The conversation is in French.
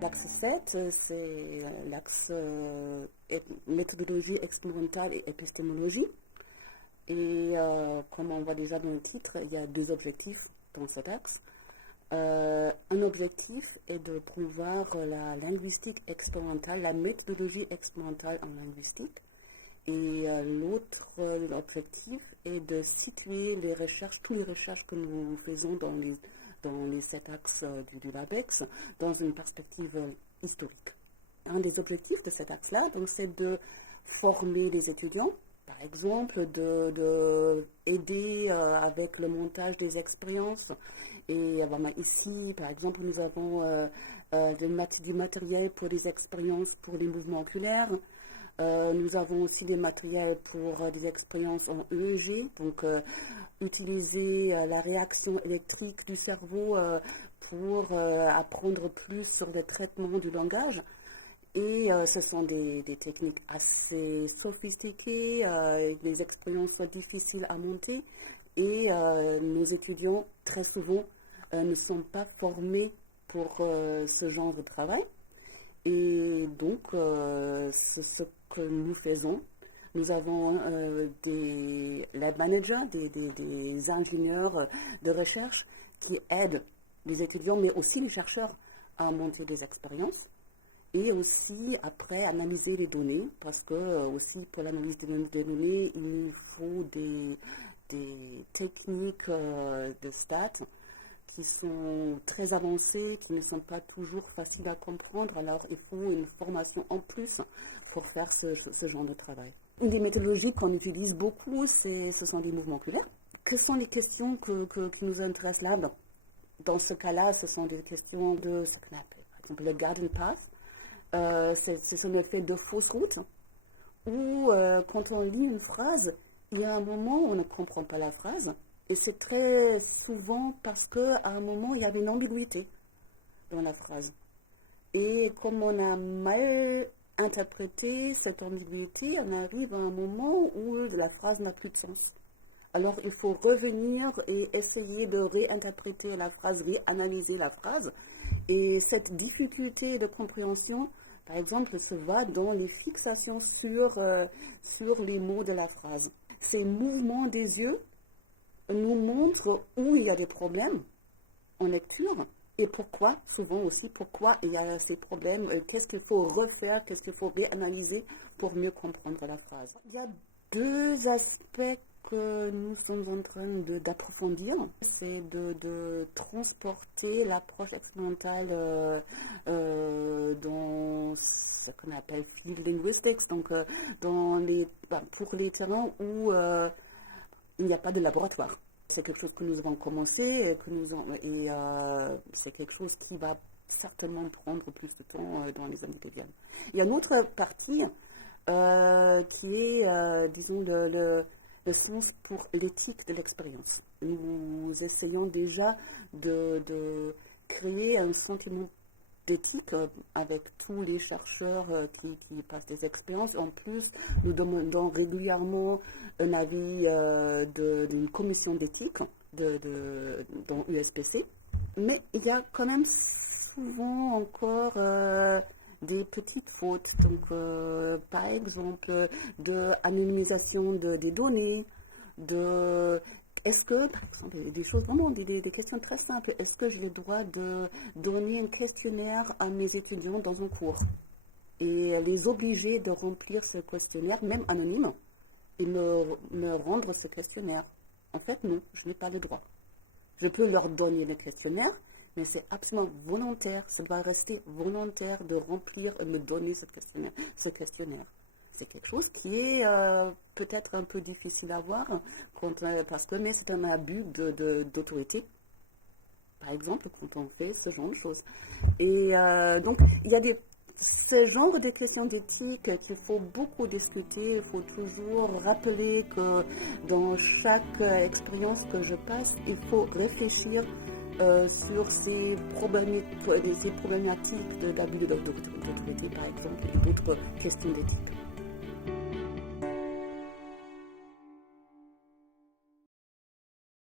L'axe 7, c'est l'axe méthodologie expérimentale et épistémologie. Et comme on voit déjà dans le titre, il y a deux objectifs dans cet axe. Un objectif est de promouvoir la linguistique expérimentale, la méthodologie expérimentale en linguistique. Et l'autre objectif est de situer les recherches, toutes les recherches que nous faisons dans les 7 axes du LabEx dans une perspective historique. Un des objectifs de cet axe-là, donc, c'est de former les étudiants, par exemple, d'aider avec le montage des expériences. Et ici, par exemple, nous avons du matériel pour des expériences pour les mouvements oculaires. Nous avons aussi des matériels pour des expériences en EEG, donc utiliser la réaction électrique du cerveau pour apprendre plus sur le traitement du langage. Et ce sont des techniques assez sophistiquées, des expériences difficiles à monter. Et nos étudiants, très souvent, ne sont pas formés pour ce genre de travail. Et donc, c'est ce que nous faisons. Nous avons des lab managers, des ingénieurs de recherche qui aident les étudiants, mais aussi les chercheurs à monter des expériences. Et aussi, après, analyser les données, parce que aussi pour l'analyse des données, il faut des techniques de stats qui sont très avancées, qui ne sont pas toujours faciles à comprendre. Alors, il faut une formation en plus pour faire ce genre de travail. Une des méthodologies qu'on utilise beaucoup, ce sont les mouvements oculaires. Que sont les questions qui nous intéressent là? Dans ce cas-là, ce sont des questions de ce qu'on appelle, par exemple, le garden path. C'est ce effet de fausse route, où quand on lit une phrase, il y a un moment où on ne comprend pas la phrase, et c'est très souvent parce qu'à un moment, il y avait une ambiguïté dans la phrase. Et comme on a mal interprété cette ambiguïté, on arrive à un moment où la phrase n'a plus de sens. Alors, il faut revenir et essayer de réinterpréter la phrase, réanalyser la phrase. Et cette difficulté de compréhension, par exemple, se voit dans les fixations sur les mots de la phrase. Ces mouvements des yeux nous montrent où il y a des problèmes en lecture et pourquoi, souvent aussi, pourquoi il y a ces problèmes, qu'est-ce qu'il faut refaire, qu'est-ce qu'il faut réanalyser pour mieux comprendre la phrase. Il y a deux aspects que nous sommes en train d'approfondir, c'est de transporter l'approche expérimentale dans ce qu'on appelle field linguistics, donc pour les terrains où il n'y a pas de laboratoire. C'est quelque chose que nous avons commencé et c'est quelque chose qui va certainement prendre plus de temps dans les années qui viennent. Il y a une autre partie qui est, disons, le sens pour l'éthique de l'expérience. Nous essayons déjà de créer un sentiment d'éthique avec tous les chercheurs qui passent des expériences. En plus, nous demandons régulièrement un avis d'une commission d'éthique dans USPC. Mais il y a quand même souvent encore des petites fautes, donc par exemple de anonymisation des données, est-ce que, par exemple, des choses vraiment, des questions très simples, est-ce que j'ai le droit de donner un questionnaire à mes étudiants dans un cours et les obliger de remplir ce questionnaire, même anonyme, et me rendre ce questionnaire? En fait, non, je n'ai pas le droit. Je peux leur donner le questionnaire, mais c'est absolument volontaire, ça doit rester volontaire de remplir et me donner ce questionnaire. C'est quelque chose qui est peut-être un peu difficile à voir, mais c'est un abus d'autorité, par exemple, quand on fait ce genre de choses. Et donc, il y a ce genre de questions d'éthique qu'il faut beaucoup discuter. Il faut toujours rappeler que dans chaque expérience que je passe, il faut réfléchir sur ces problématiques d'abus d'autorité, par exemple, et d'autres questions d'éthique.